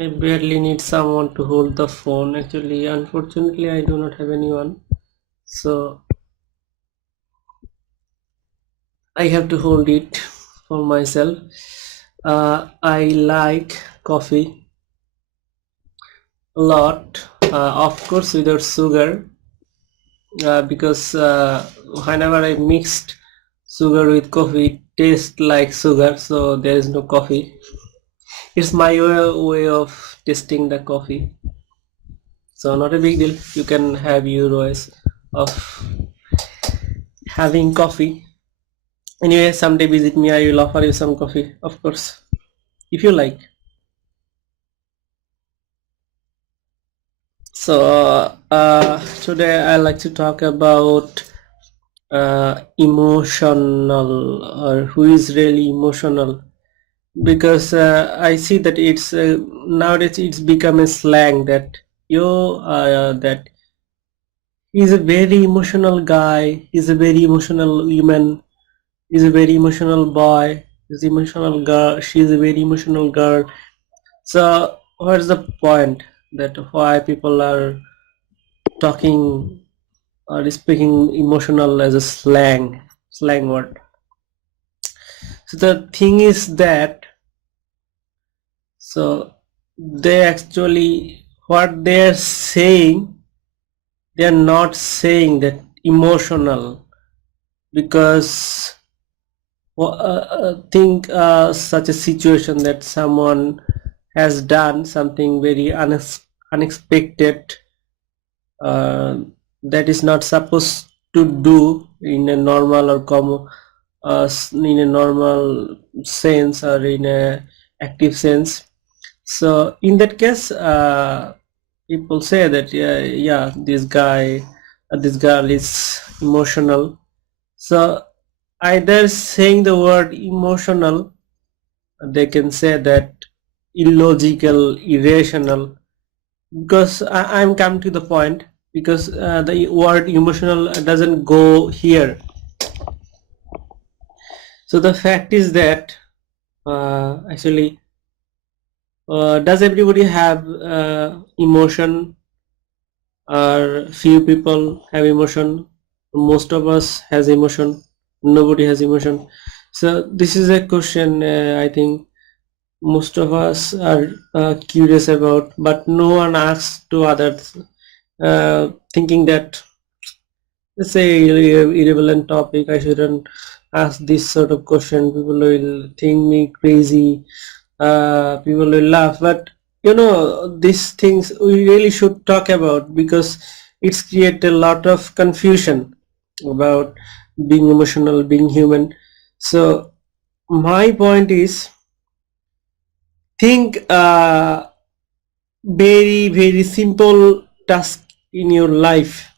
I barely need someone to hold the phone. Actually, unfortunately, I do not have anyone. So I have to hold it for myself. I like coffee a lot. Of course, without sugar, because whenever I mixed sugar with coffee, it tastes like sugar. So there is no coffee. It's my way of tasting the coffee. So not a big deal. You can have your ways of having coffee. Anyway, someday visit me. I will offer you some coffee, of course, if you like. So today I like to talk about emotional, or who is really emotional, because I see that it's nowadays it's become a slang that that he's a very emotional guy, he's a very emotional woman, he's a very emotional boy, he's emotional girl, she's a very emotional girl. So what's the point that why people are talking or speaking emotional as a slang word? So the thing is that, so they actually, what they're saying, they're not saying that emotional, because think such a situation that someone has done something very unexpected, uh, that is not supposed to do in a normal or in a normal sense or in a active sense. So in that case, people say that yeah, this guy, this girl is emotional. So either saying the word emotional, they can say that illogical, irrational, because I'm come to the point, because the word emotional doesn't go here. So the fact is that actually, does everybody have emotion, or few people have emotion? Most of us has emotion, nobody has emotion. So this is a question, I think most of us are curious about, but no one asks to others, thinking that, let's say, irrelevant topic, I shouldn't ask this sort of question, people will think me crazy, people will laugh. But these things we really should talk about, because it's created a lot of confusion about being emotional, being human. So my point is, think very very simple task in your life,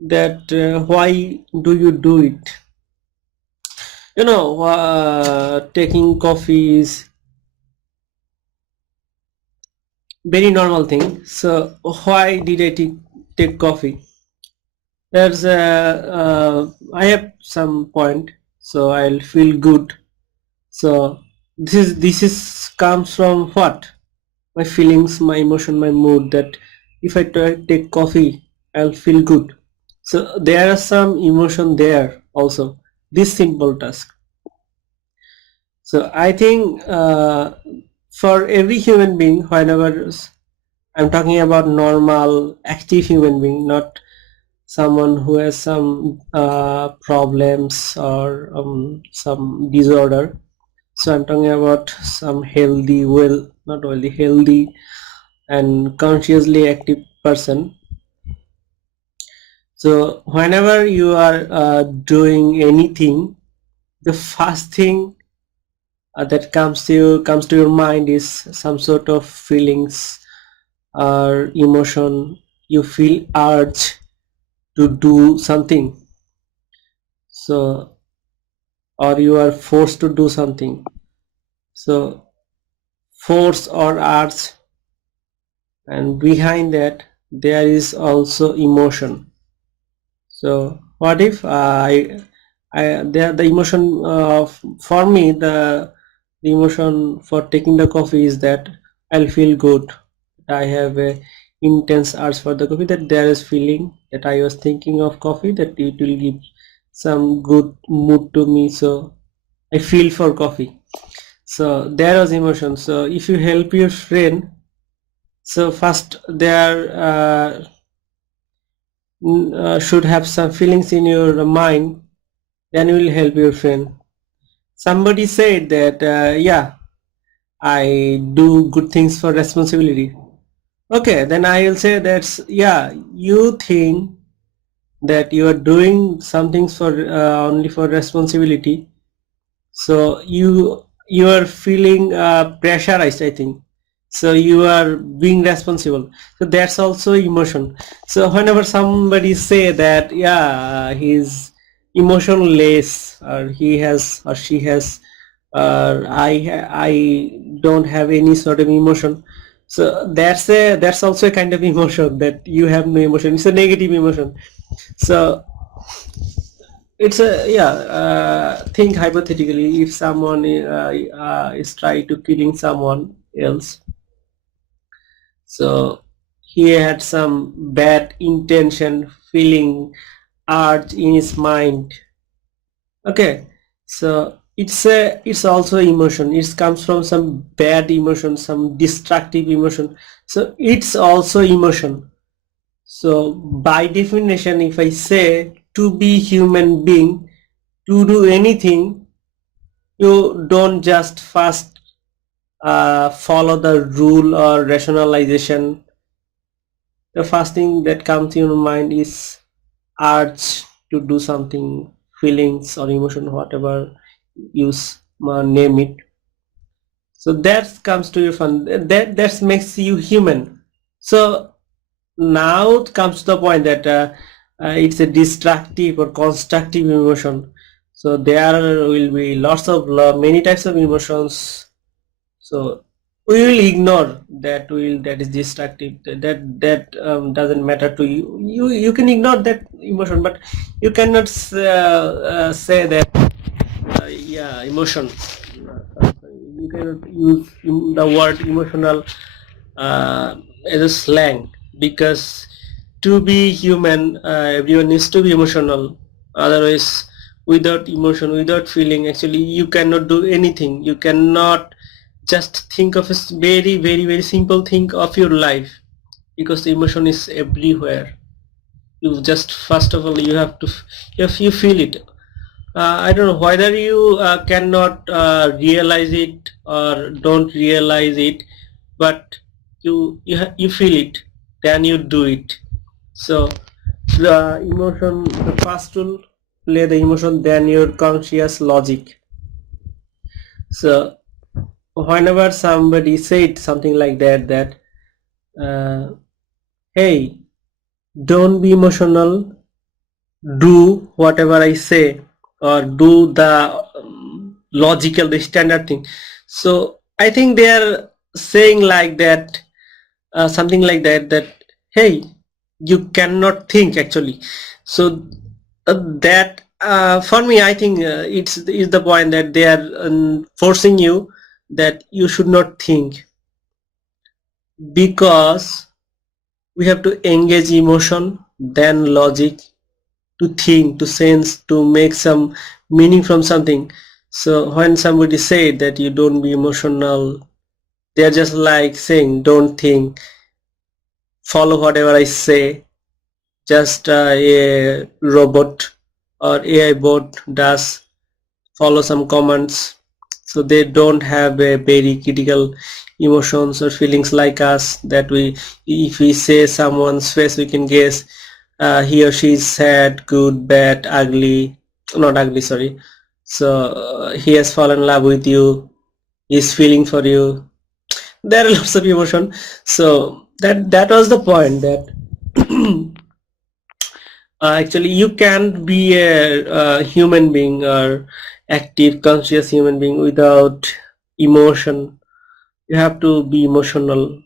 that why do you do it? Taking coffee is very normal thing. So why did I take coffee? There's a I have some point, so I'll feel good. So this is comes from what? My feelings, my emotion, my mood, that if I take coffee, I'll feel good. So there are some emotion there also, this simple task. So I think for every human being, whenever I'm talking about normal active human being, not someone who has some problems or some disorder. So I'm talking about some healthy, well, not only healthy and consciously active person. So whenever you are doing anything, the first thing that comes to your mind is some sort of feelings or emotion. You feel urge to do something, so, or you are forced to do something. So force or urge, and behind that there is also emotion. So what if the emotion for me, the emotion for taking the coffee is that I'll feel good. I have a intense urge for the coffee, that there is feeling that I was thinking of coffee, that it will give some good mood to me, so I feel for coffee. So there was emotion. So if you help your friend, so first there should have some feelings in your mind, then you will help your friend. Somebody said that yeah, I do good things for responsibility. Okay, then I will say that's, yeah, you think that you are doing some things for only for responsibility, so you are feeling pressurized, I think. So you are being responsible, so that's also emotion. So whenever somebody say that, yeah, he's emotionless, or he has or she has, I don't have any sort of emotion, so that's also a kind of emotion, that you have no emotion, it's a negative emotion. So it's a, yeah, think hypothetically, if someone is trying to killing someone else, so he had some bad intention, feeling, urge in his mind. Okay, so it's also emotion, it comes from some bad emotion, some destructive emotion, so it's also emotion. So by definition, if I say to be human being, to do anything, you don't just first follow the rule or rationalization. The first thing that comes in your mind is urge to do something, feelings or emotion, whatever you name it. So that comes to your fun, that makes you human. So now it comes to the point that it's a destructive or constructive emotion. So there will be lots of many types of emotions. So we will ignore that, that is destructive, that doesn't matter to you. You can ignore that emotion, but you cannot say that yeah, emotion, you cannot use the word emotional uh, as a slang, because to be human, everyone needs to be emotional. Otherwise, without emotion, without feeling, actually you cannot do anything. You cannot just think of a very very very simple thing of your life, because the emotion is everywhere. You just, first of all, you have to if you feel it. I don't know whether you cannot realize it or don't realize it, but you feel it, then you do it. So the emotion, the first rule, play the emotion, then your conscious logic. So whenever somebody said something like that, uh, hey, don't be emotional, do whatever I say, or do the logical, the standard thing. So I think they are saying like that, something like that, hey, you cannot think actually. So that for me, I think it's is the point, that they are forcing you that you should not think, because we have to engage emotion, then logic, to think, to sense, to make some meaning from something. So when somebody say that you don't be emotional, they're just like saying don't think, follow whatever I say, just a robot or AI bot does, follow some commands. So they don't have a very critical emotions or feelings like us, that we, if we say someone's face, we can guess he or she is sad, good, bad, ugly, not ugly, sorry. So he has fallen in love with you, he's feeling for you, there are lots of emotion. So that was the point, that actually you can't be a human being, or active conscious human being, without emotion. You have to be emotional,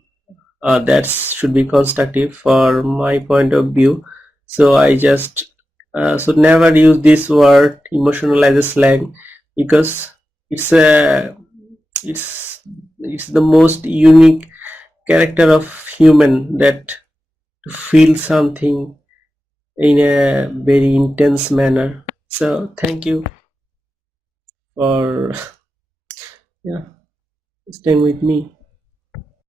that should be constructive for my point of view. So I just so never use this word emotional as a slang, because it's a it's it's the most unique character of human that to feel something in a very intense manner. So thank you for yeah staying with me.